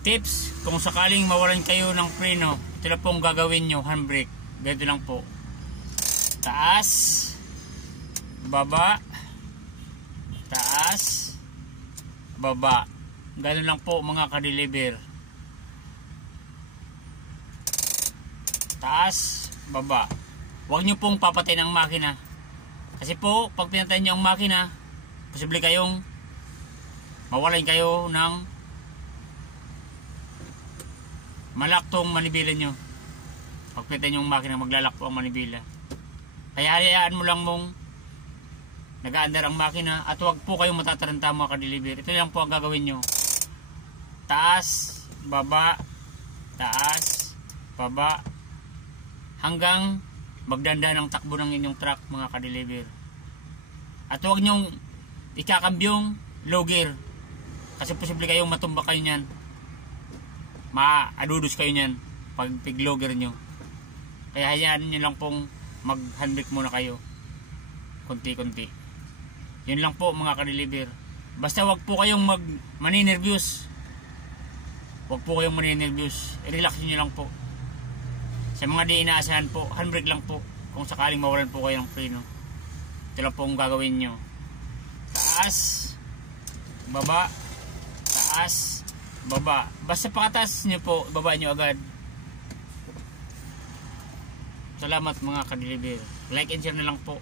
Tips, kung sakaling mawalan kayo ng preno, ito na pong gagawin nyo, handbrake. Ganito lang po. Taas, baba, taas, baba. Ganun lang po mga ka-deliver. Taas, baba. Huwag nyo pong papatayin ang makina. Kasi po, pag pinatayin nyo ang makina, posible kayong mawalan kayo ng malaktong manibila nyo. Pag pinatayin nyo ang makina, maglalak po ang manibila. Kaya hayaan mo lang mong nag-aandar ang makina at huwag po kayong matataranta mga ka-deliver. Ito lang po ang gagawin nyo. Taas, baba, taas, baba, hanggang magdanda ng takbo ng inyong truck mga ka-deliver. At huwag nyong ikakambyong low gear. Kasi posible kayong matumba kayo nyan. Maadudos kayo nyan pag tig-low gear nyo. Kaya hayaan nyo lang pong mag-handbrake muna kayo. Kunti-kunti. Yun lang po mga ka-deliver. Basta wag po kayong maninervyos. Wag po kayong maninervyos. I-relax nyo lang po. Sa mga di inaasahan po, handbrake lang po. Kung sakaling mawalan po kayo ng preno. Ito lang po ang gagawin nyo. Taas, baba, taas, baba. Basta pakataas nyo po, baba nyo agad. Salamat mga ka-deliver. Like and share na lang po.